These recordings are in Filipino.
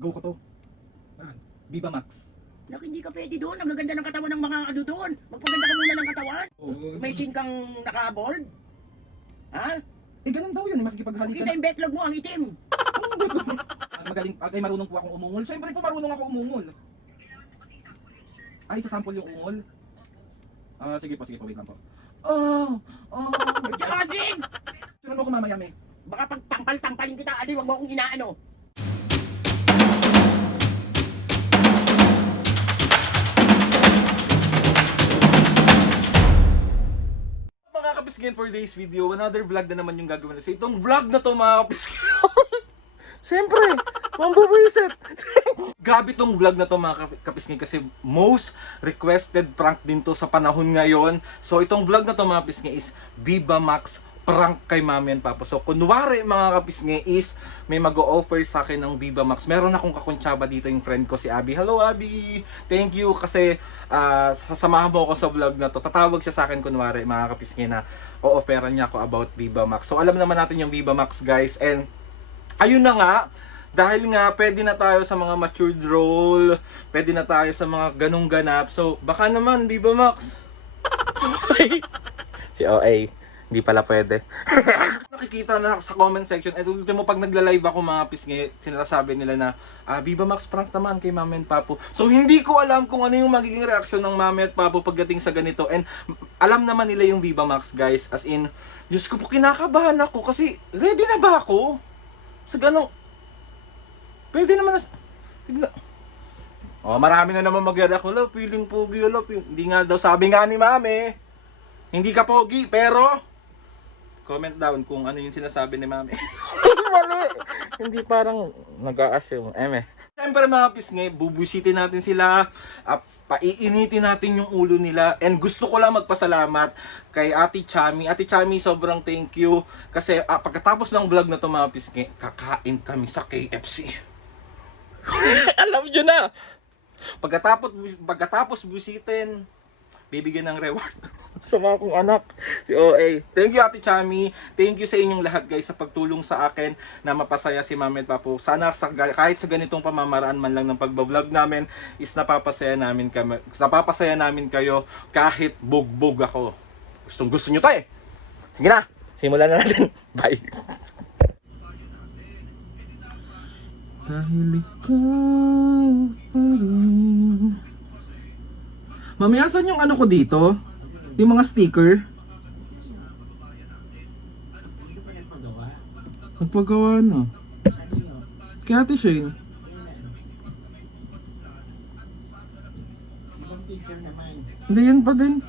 Go ko to. Viva Max. Nak, hindi ka pwede doon. Ang gaganda ng katawan ng mga ano doon. Magpaganda ka muna ng katawan. May scene kang naka-board. Ha? Eh, ganun daw yun. Makikipaghalikan. Kita yung backlog mo, ang itim. Magaling, ay marunong po akong umungol. Siyempre po marunong ako umungol. Ay, sasample yung ungol. Sige po, wait lang po. Tsaka din! Sino mo ko mamaya, may? Baka pag tampal-tampalin kita, Adin, wag mo akong inaano. Mga kapisgin, for today's video, another vlog na naman yung gagawin na sa itong vlog na to, mga kapisgin. Siyempre, mambubuisit. Grabe tong vlog na to, mga kapisgin, kasi most requested prank din to sa panahon ngayon. So itong vlog na to, mga kapisgin, is Viva Max prank kay Mami and Papa. So kunwari, mga kapisngi, is may mag-o-offer sa akin ng Viva Max. Meron akong kakuntsaba dito, yung friend ko si Abby. Hello Abby! Thank you kasi sasamahan mo ako sa vlog na to. Tatawag siya sa akin kunwari, mga kapisngi, na o-offeran niya ako about Viva Max. So alam naman natin yung Viva Max, guys. And ayun na nga, dahil nga pwede na tayo sa mga matured role, pwede na tayo sa mga ganong ganap. So baka naman Viva Max. Si OA. Hindi pala pwede. Nakikita na sa comment section, at ultimo pag nagla-live ako, mga pisngi, sinasabi nila na Viva Max prank naman kay Mami and Papo. So hindi ko alam kung ano yung magiging reaksyon ng Mami at Papo pagdating sa ganito. And alam naman nila yung Viva Max, guys. As in, Diyos ko po, kinakabahan ako kasi ready na ba ako? Sa ganong, pwede naman na, tignan. Marami na naman mag-react. Wala, feeling pogi, wala. Hindi nga daw, sabi nga ni Mami, hindi ka pogi, pero comment down kung ano yung sinasabi ni Mami. Mali! Hindi parang nag-a-assume. Siyempre, mga pisngi, bubusitin natin sila, paiinitin natin yung ulo nila. And gusto ko lang magpasalamat kay Ate Chami. Ate Chami, sobrang thank you. Kasi pagkatapos ng vlog na to, mga pisngi, kakain kami sa KFC. Alam nyo na! Pagkatapos busitin, bibigyan ng reward sa mga kong anak, si OA. Thank you, Ate Chami. Thank you sa inyong lahat, guys, sa pagtulong sa akin na mapasaya si Mami at Papo. Sana kahit sa ganitong pamamaraan man lang ng pagbablog namin is napapasaya namin kayo kahit bugbog ako. Gusto nyo to eh. Sige na, simulan na natin. Bye. Dahil ikaw pa rin. Mami, asan yung ano ko dito? Yung mga sticker? Nagpagawa na. Kaya Ate Shane. Hindi, yan pa din.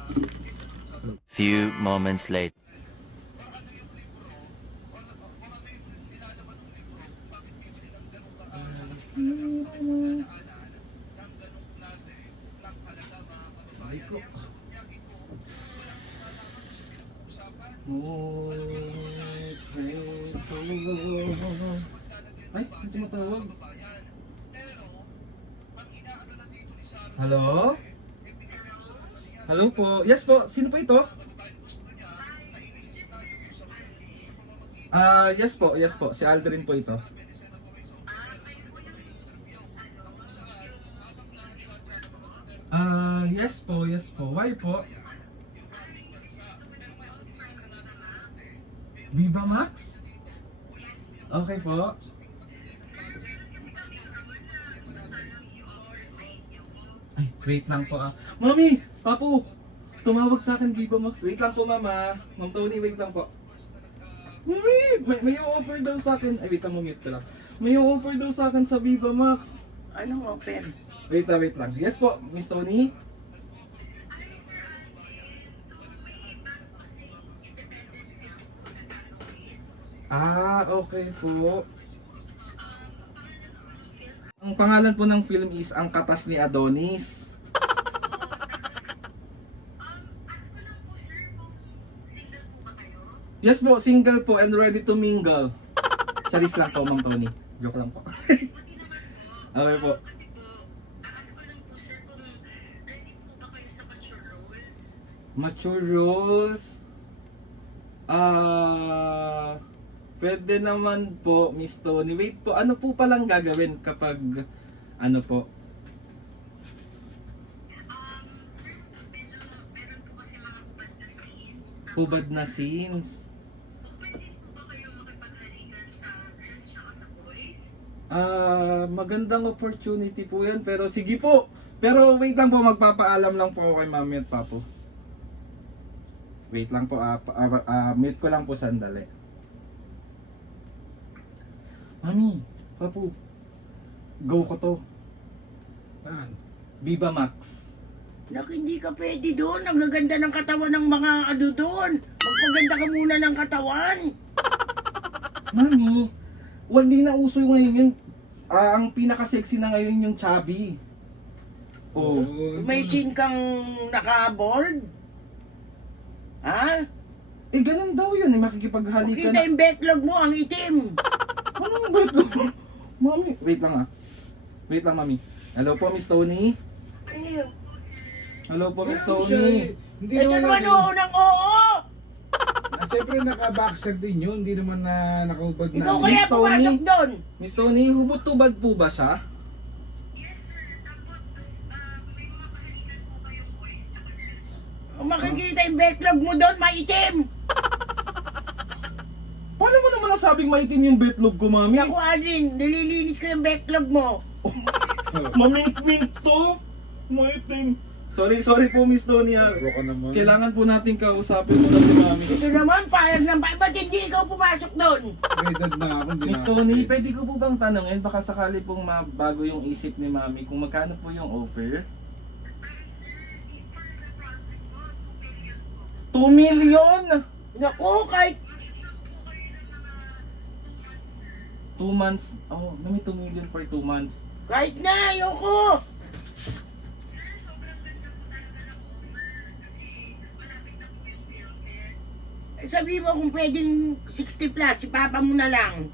Few moments later. Ay, hindi tumatawag. Hello? Hello po. Yes po. Sino po ito? Yes po. Yes po. Si Aldrin po ito. Yes po. Yes po. Why po? Viva Max? Okay po. Ay, wait lang po Mami! Papu! Tumawag sa akin Viva Max. Wait lang po, Mama. Ma'am Tony, wait lang po. Mami! May offer daw sa akin. Ay, wait lang, mute ko lang. May offer daw sa akin sa Viva Max. Anong offer? Wait lang. Yes po, Miss Tony. Okay po. Ang pangalan po ng film is Ang Katas ni Adonis. Yes po, single po and ready to mingle. Charis lang po, Ma'am Tony. Joke lang po. Okay po. Mature roles? Pwede naman po, Miss Tony. Wait po, ano po palang gagawin kapag, ano po? Hubad na scenes. Magandang opportunity po yan, pero sige po. Pero wait lang po, magpapaalam lang po ako kay Mami at Papo. Wait lang po, mute ko lang po sandali. Mami, Papo, go ko to. Viva Max. Nak, hindi ka pwede doon. Ang gaganda ng katawan ng mga doon. Magpaganda ka muna ng katawan. Mami, hindi na uso ngayon yun. Ang pinaka-sexy na ngayon yung chubby. Oh. May scene kang naka-board? Ha? Ganun daw yun, makikipaghalikan Kita na. yung backlog mo, ang itim. Anong backlog? Mami, wait lang Wait lang, Mami. Hello po, Miss Tony. Hello po, Miss Tony. Hindi Ito naman oo ng oo. Siyempre naka-boxer din yun, hindi naman na nakaubad na. Ikaw kaya Miss Tony? pumasok doon. Miss Tony, hubot-tubad po ba siya? Kung makikita yung backlog mo doon, maitim. Paano mo naman nasabing maitim yung betlog ko, Mami? Ako, Adrin, nililinis ko yung backlog mo. Mamink-mink to? Maitim. Sorry po, Miss Tony. Bro ka naman. Kailangan po natin kausapin muna si Mami. Ito naman, payag ng payag. Ba't hindi ikaw pumasok doon? May edad na ako, hindi Miss na Tony, ako. pwede ko po bang tanongin, baka sakali pong mabago yung isip ni Mami, kung magkano po yung offer? 2 million! Naku, kahit 2 months. Oh, Mami, 2 million for 2 months. kahit na, ayoko. Sabi mo kung pwedeng 60 plus, si papa mo na lang.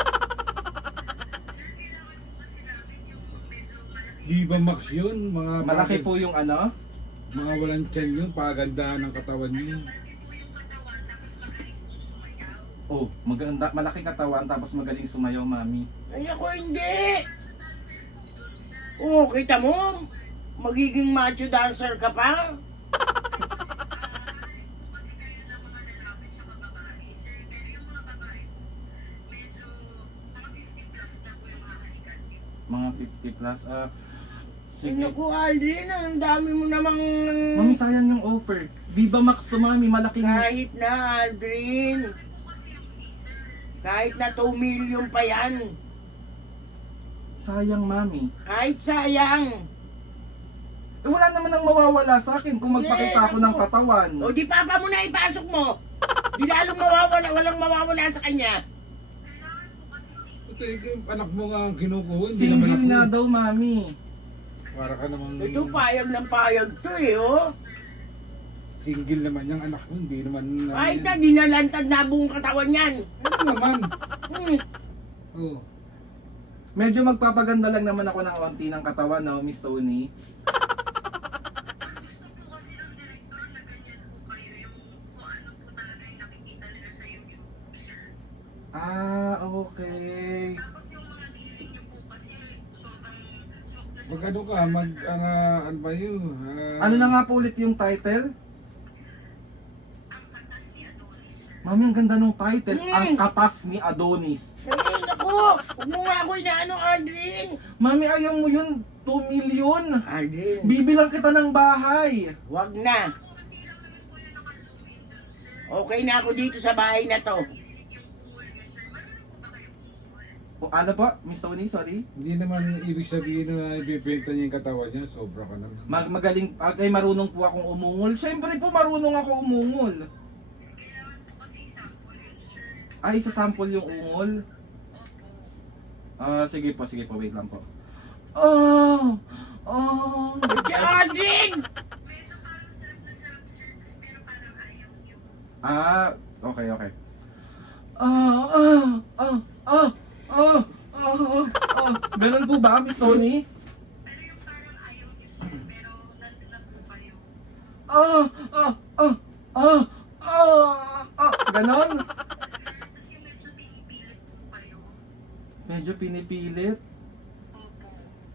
Viva Max yun, mga Malaki po yung ano? mga walang tiyan yun, pagandahan ng katawan yun. Oh, maganda, malaki katawan tapos magaling sumayaw, Mami. Ay ako, hindi. Oo, kita mo? Magiging macho dancer ka pa? Mga 50 plus. Ay, Sige. naku, Aldrin, ang dami mo namang... Mami, sayang yung offer. Viva Max to, Mami. Malaki yung... Kahit na, Aldrin. Kahit na 2 million pa yan. Sayang, Mami. Kahit sayang. Wala naman ang mawawala sa akin kung magpakita ako ng katawan. O di papa mo na ipasok mo. Di lalong mawawala, walang mawawala sa kanya. Ito yung anak mo nga ang kinukuha, hindi Single naman nga ako. daw, Mami. Para ka namang Ito payag ng payag to eh, oh. single naman yung anak mo, hindi naman... Kahit na dinalantad na buong katawan yan. Ano naman? Hmm. Oh. Medyo magpapaganda lang naman ako ng konti ng katawan, no, Miss Tony. Okay. Mag ano ka, ano ba yun? Ano na nga po ulit yung title? Mami, ang ganda ng title. Ang Katas ni Adonis. Ay, naku. Huwag mo nga ako inaano, Aldrin. Mami, ayaw mo yun. 2 million. Aldrin, Bibilang kita ng bahay. wag na. Okay na ako dito sa bahay na to. O, ano ba? Miss Tony, sorry. Hindi naman ibig sabihin na ibibenta niya yung katawan niya, sobra ka naman. Magaling, ay marunong po akong umungol. Siyempre po marunong ako umungol. Ay, sa sample yung ungol. Sige po, wait lang po. Si Aldrin! Okay. Ganun po ba, Miss Tony? Ganon? Medyo pinipilit.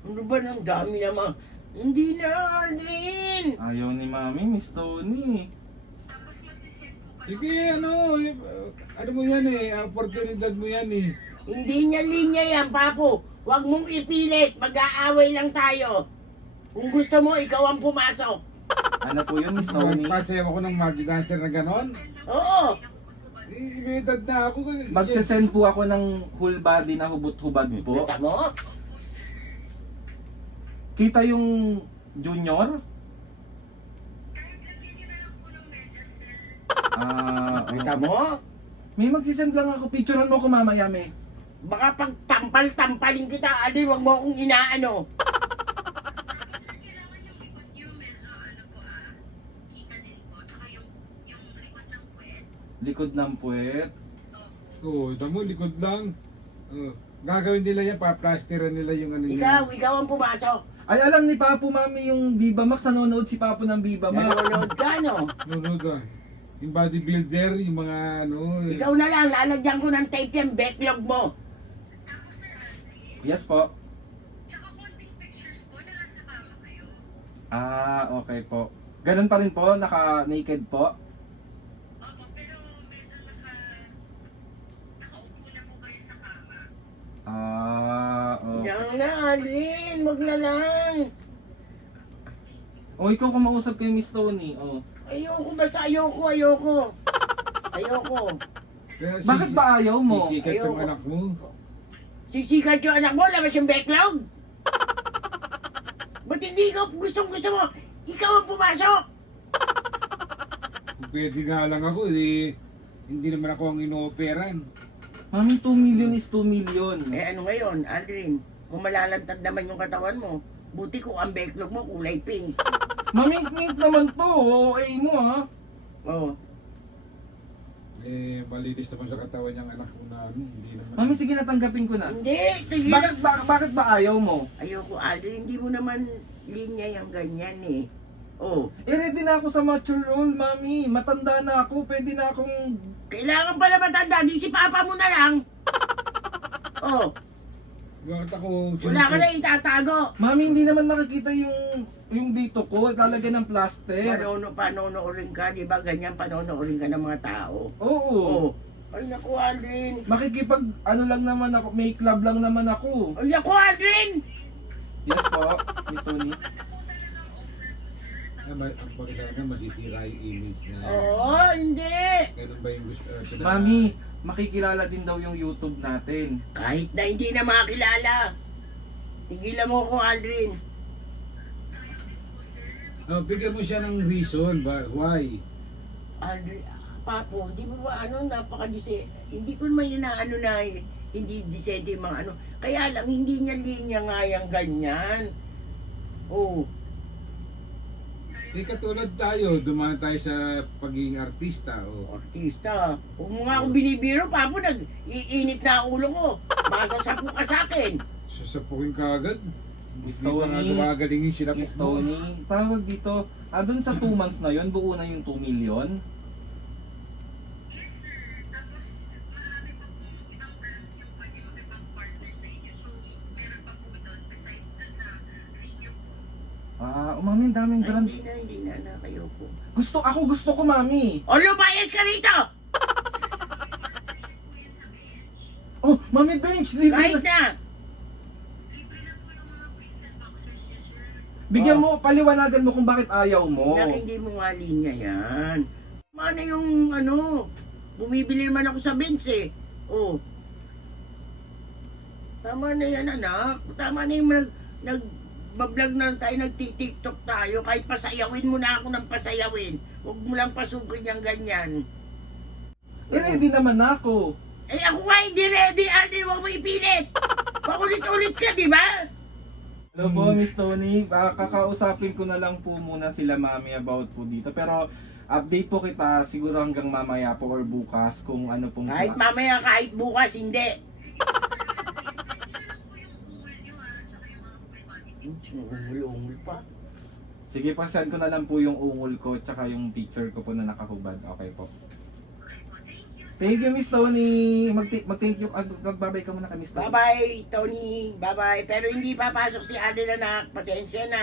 Ano ba ng dami naman? Hindi na, Aldrin! Ayaw ni Mami, Miss Tony. Sige, ano mo yan oportunidad mo yan eh. Hindi niya linya yan, Papo. Huwag mong ipilit. Mag-aaway lang tayo. Kung gusto mo, ikaw ang pumasok. Ano po yun, Miss Tony? Magpasayaw ako ng Maggie Dancer na ganon. Oo. May edad na ako. Magsisend po ako ng whole body na hubot-hubad po. Kita mo? Kita yung junior? Kita mo? May magsisend lang ako. Picturean mo ko mamaya, may. Baka pag tampal-tampalin kita, Aldrin, huwag mo akong inaano. Likod ng puwet. Oo, tamo, likod lang. Gagawin nila yan, paplasteran nila yung ano Ikaw ang pumasok. Ay, alam ni Papu, Mami, yung Viva Max. Nanonood si Papu ng Viva Max. Nanonood ka, no? Nunod yung bodybuilder, yung mga Ikaw na lang, lalagyan ko ng tape yung backlog mo. Yes po. Okay po. Ganun pa rin po, naka-naked po. Okay. Yan na, Aldrin, wag na lang. O, ikaw kumausap kay Miss Tony. Ayoko, basta ayoko. Ayoko. Bakit ba ayaw mo? Sisikat yung Ayoko. anak mo. Sisikat yung anak mo, labas yung backlog. Ba't hindi ikaw gustong-gusto mo? Ikaw ang pumasok. Pwede nga lang ako, hindi naman ako ang inooperan. Mami, 2 million is 2 million. Eh ano ngayon, Aldrin? Kung malalantad naman yung katawan mo, buti kung ang backlog mo kulay pink. Mami, pink naman to. OA mo, ha? Oh. Malinis naman sa katawan niyang anak mo na hindi naman. Mami, sige, natanggapin ko na. Hindi, tigil. Bakit ba ayaw mo? Ayoko, Aldrin, hindi mo naman linya yung ganyan eh. Oh. Ready na ako sa mature role, Mami. Matanda na ako. Pwede na akong... Kailangan pala matanda, di si Papa mo na lang. Oh, Bakit ako wala ka na itatago. Mami, hindi naman makikita yung dito ko. Lalagyan ng plaster. Panonoorin ka, di ba? Ganyan panonoorin ka ng mga tao. Oo. Oh. Ay naku, Aldrin. Makikipag, ano lang naman ako, may club lang naman ako. Ay naku, Aldrin! Yes po, Miss Tony. Ang pagkakita masisira yung image na. Oo, hindi. Ganun ba yung gusto? Mami, makikilala din daw yung YouTube natin. Kahit na hindi na makakilala. Tigilan mo ko, Aldrin. Bigyan mo siya ng reason, why? Aldrin, Papo, di mo ba hindi ko naman inaano na hindi disente yung mga ano. Kaya lang, hindi niya linya nga yung ganyan. Oh. Katulad tayo, dumaan tayo sa pagiging artista. Artista. Huwag mo nga ako binibiro, Papo, nag-iinit na ang ulo ko. Masasapo ka sa akin. Sasapukin ka agad. Miss Hindi pa nga Tony, gumagaling yung sinapok Miss mo. Tony, tawag dito, dun sa 2 months na yun, buo na yung 2 million. Mami, ang daming Ay, brand. hindi na, kayo po. Gusto ko, Mami. O, lumayas ka rito! Oh, Mami Bench, libre Kahit na. na! Bigyan mo, paliwanagan mo kung bakit ayaw mo. Hindi mo nga linya yan. Mana yung bumibili naman ako sa Benz eh. Oh. Tama na yan, anak. Tama na yung nag-vlog na tayo, nag-tiktok tayo. Kahit pasayawin mo na ako ng pasayawin. Huwag mo lang pasukin yung ganyan. Ready naman ako. Eh ako nga hindi ready, Aldrin. Huwag mo ipilit. Paulit-ulit ka, di ba? Hello po, Miss Tony. Kakausapin ko na lang po muna sila, Mami, about po dito. Pero update po kita siguro hanggang mamaya po or bukas kung ano pong... Kahit mamaya, kahit bukas, hindi. Ungul-ungul pa. Sige po, send ko na lang po yung ungol ko tsaka yung picture ko po na nakahubad. Okay po. Thank you, Miss Tony. Mag-thank you. Magbabay ka muna kay Miss Tony. Bye-bye, Tony. Bye-bye. Pero hindi papasok si Adel, anak. Pasensya na.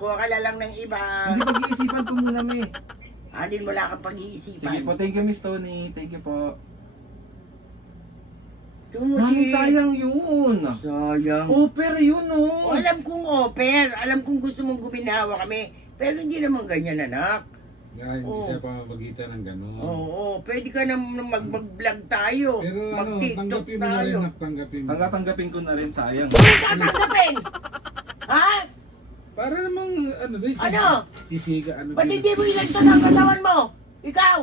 Kuha ka lang ng iba. Hindi, pag-iisipan ko muna, May. Adel, wala kang pag-iisipan. Sige po, thank you, Miss Tony. Thank you po. Tumusi. Mami, sayang yun. Sayang. Offer yun, oh. Alam kong offer. Alam kong gusto mong guminawa kami. Pero hindi naman ganyan, anak. Hindi Oo. siya pamamagitan ng gano'n. Oo, pwede ka na mag-vlog tayo. Pero ano, Mag-tiktok tanggapin mo na rin, tayo. nak, tanggapin mo. Tanggapin ko na rin, sayang. Ano tatanggapin? Ha? Para namang, ano din, Ano? sisiga, ano Ba't din. hindi mo ilagtan ang katawan mo? Ikaw!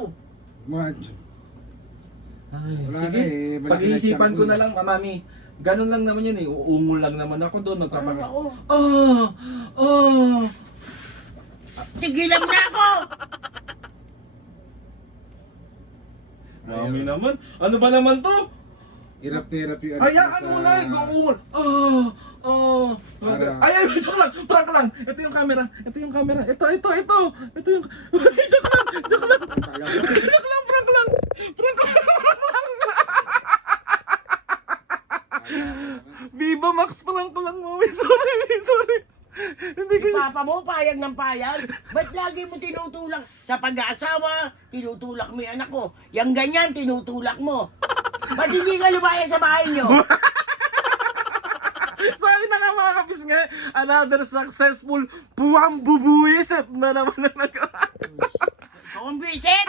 Macho. Ay, Wala sige, na eh, malaki pag-iisipan na ko tiyan na ko lang, Mami. Ganun lang naman yun eh. Uungol lang naman ako doon. Ano ako? Oh! Tigilan mo na ako! Mami naman. Ano ba naman to? Hirap-hirap yung Ayaan mo na, go-ungol. Ay, joke lang. Prank lang. Ito yung camera. Ito yung camera. Ito yung... joke lang. Joke lang. Prank lang. Viva Max, prank lang, Mami. Sorry. Hindi ko Si Papa mo, payag ng payag. Ba't lagi mo tinutulak? Sa pag-aasawa, tinutulak mo yung anak ko. Yang ganyan, tinutulak mo. Ba't hindi ka lumaya sa bahay nyo? Sorry na nga mga kapis nga. Another successful puwang bubuisit na naman na nagawa. Kumbisit!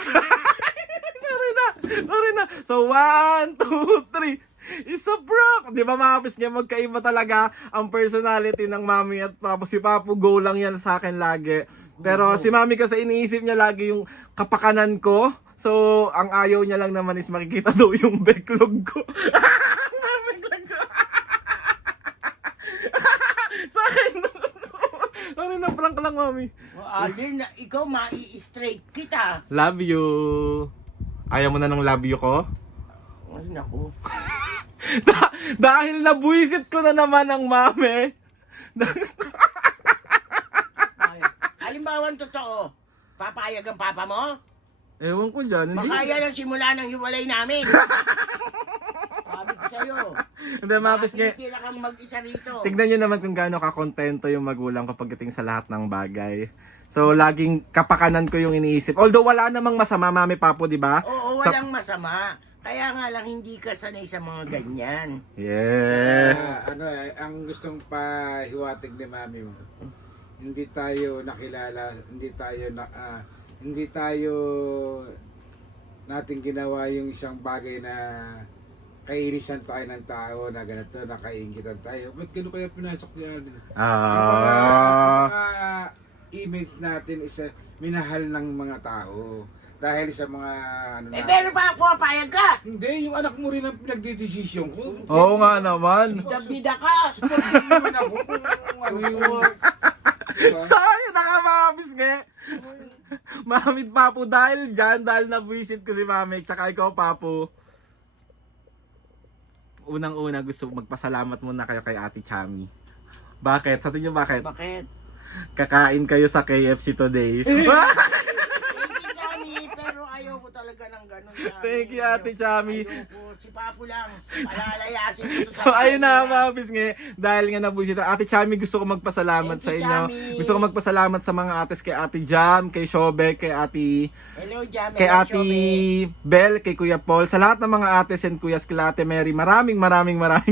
Sorry na. So, 1, 2, 3. Isa prank! Di ba mga kapis nga, magkaiba talaga ang personality ng mami at papo. Si Papo, go lang yan sa akin lagi. Pero si mami kasi iniisip niya lagi yung kapakanan ko. So, ang ayaw niya lang naman is makikita daw yung backlog ko. Backlog ko. Sorry na, prank lang, mami. Alden, ikaw mai-straight kita. Love you. Ayaw mo na ng love you ko? Ay, naku. Dahil nabuisit ko na naman ang mami. Ay, halimbawa, totoo, papayag ang papa mo? Ewan ko dyan. Baka yan ang simula ng hiwalay namin. Sabi ko sa'yo. Hindi, mapis nga. Tira kang mag-isa rito. Tignan nyo naman kung gaano kakontento yung magulang ko pagdating sa lahat ng bagay. So, laging kapakanan ko yung iniisip. Although wala namang masama, mami, papo, di ba? Oo, walang masama. Kaya nga lang hindi ka sanay sa mga ganyan. Yeah. Ang gustong pahiwatig ni mami mo, hindi tayo nakilala, hindi tayo natin ginawa yung isang bagay na kairisan tayo ng tao na ganito, nakaingitan tayo. Ba't gano'n kaya pinasok niya? Mga image natin is minahal ng mga tao. Dahil sa mga Pero pa ako, papayag ka. Hindi, yung anak mo rin ang pinagdidesisyon ko. Oo nga naman. Bida ka. Supportin mo naman ako kung ano yung... Sorry, nakapakapis nga. Mami, papo, dahil dyan, dahil nabuisit ko si mami, tsaka ikaw, papo. Unang-una, gusto magpasalamat muna kayo kay Ate Chami. Bakit? Sa tingin nyo bakit? Bakit? Kakain kayo sa KFC today. Thank you, Chami, pero ayoko talaga ng ganun. Chami. Thank you, Ate Chami. Ayoko. Si Papo lang. Palalayasin ko to sa So, ayun na, bahay mapis nga. Dahil nga nabuisit. Ate Chami, gusto ko magpasalamat Thank sa you, inyo. Chami. Gusto ko magpasalamat sa mga ates kay Ate Jam, kay Shobek, kay Ate... Hello, Jam. Kay Hello, Ate Shobe. Bell, kay Kuya Paul, sa lahat ng mga ates and kuyas kila Ate Mary, maraming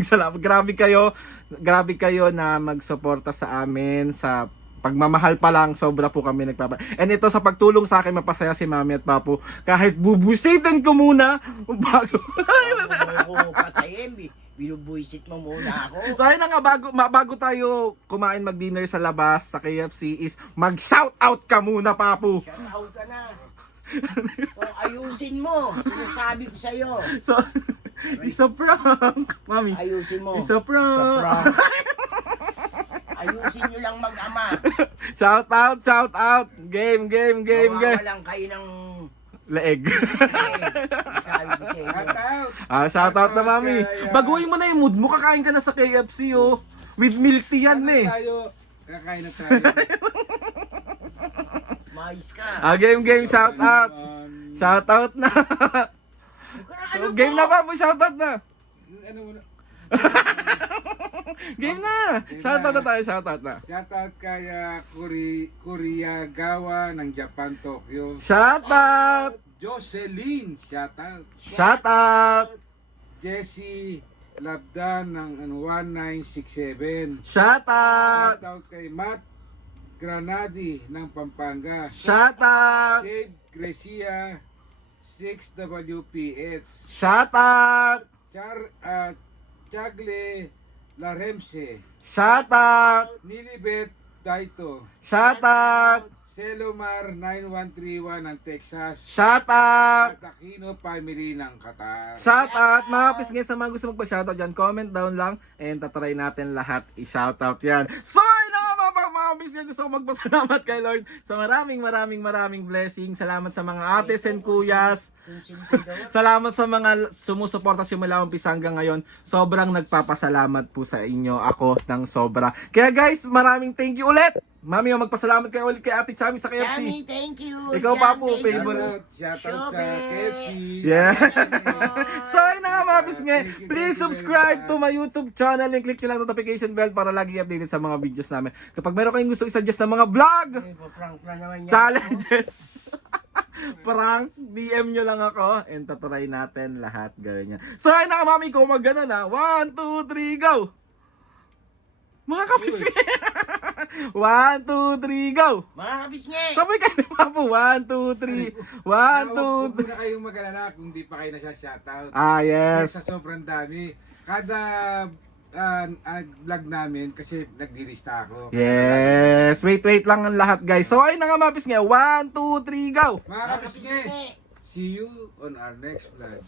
salamat. Grabe kayo na magsuporta sa amin, sa pagmamahal pa lang, sobra po kami And ito sa pagtulong sa akin, mapasaya si Mami at Papo. Kahit bubusitin ko muna, bago. Ako pasayin, binubuisit mo muna ako. So ayun na nga, bago tayo kumain mag-dinner sa labas, sa KFC, is mag-shoutout ka muna, Papo. Shout out ka na. O, ayusin mo. Sinasabi ko sa'yo. So, it's a prank, Mami. Ayusin mo. It's a prank. Ayusin nyo lang mag-ama. Shout out. Game. Mawawalan kayo ng... Leeg. Sabi ko sa'yo. Shout out! Shout out na, Mami. Baguhin mo na yung mood mo. Kakain ka na sa KFC, oh. With milk tea yan, eh. Kakain na tayo. Mais ka. Game. Shout out. Shout out na. Ano Game po? na Papu, shoutout na. Ano mo na? Game na. Shoutout na tayo, shoutout na. Shoutout kay Kuriyagawa ng Japan, Tokyo. Shoutout. Jocelyn, shoutout. Shoutout. Jessie Labdan ng 1967. Shoutout. Shoutout kay Matt Granadi ng Pampanga. Shoutout. Dave Grecia 6WPH. Shoutout. Chagle Laremse. Shoutout. Nilibet Daito. Shoutout. Selomar 9131 ng Texas. Shoutout. At Aquino Family ng Qatar. Shoutout. Mga pisngay sa mga gusto magpa-shoutout dyan, comment down lang and tatry natin lahat i-shoutout yan. So, yun na nga mga pisngay, gusto ko magpasalamat kay Lord sa maraming blessing. Salamat sa mga ates and kuyas. Salamat sa mga sumusuporta simula umpisa hanggang ngayon. Sobrang nagpapasalamat po sa inyo ako ng sobra. Kaya guys, maraming thank you ulit. Mami, magpasalamat kayo ulit kay Ate Chami sa KFC. Chami, thank you. Ikaw, Jam, Papu, thank you. favorite. Shoutout sa KFC. Yeah. Shoutout. So yun na nga mga pisngay, please subscribe to my YouTube channel and click nyo lang notification bell para lagi updated sa mga videos namin. Kapag meron kayong gusto i-suggest ng mga vlog, Prank na naman yan. challenges, prank, DM nyo lang ako and tatry natin lahat gawin niya. So yun na nga mami ko, mag-gana na. 1, 2, 3, go! Mga kapisngay! 1, 2, 3, go! Mga kabisngi. Sabay kayo ni Papu. 1, 2, 3. 1, 2, Huwag na kayong mag-alala kung di pa kayo nasa-shoutout. yes. Kasi sa sobrang dami. Kada vlog namin, kasi nagdilista ako. Yes. Wait lang ang lahat guys. So ayun na nga mga pisngay. 1, 2, 3, go! Mga kapisngi, see you on our next vlog.